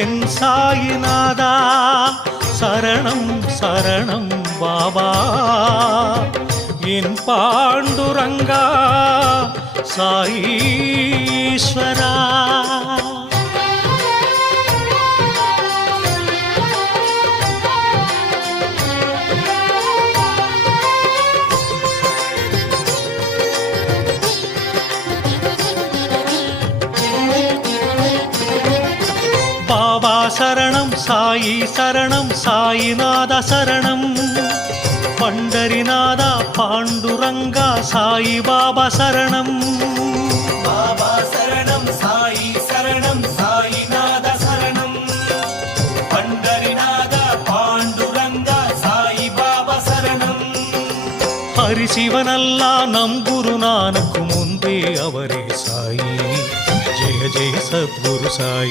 என் சாயிநாதா சரணம் சரணம் பாபா என் பாண்டுரங்கா சாயீஸ்வரா பாபா சரணம் சாயி சரணம் சாயிநாத சரணம் பண்டரிநாதா பாண்டுரங்கா சாயி பாபா சரணம் பாபா சரணம் சாயி சரணம் சாயிநாத சரணம் பண்டரிநாதா பாண்டுரங்கா சாயி பாபா சரணம் ஹரிசிவனல்லா நம் குருநானக்கு முன்பே அவரே சாயி ஜெய ஜெய சத்குரு சாயி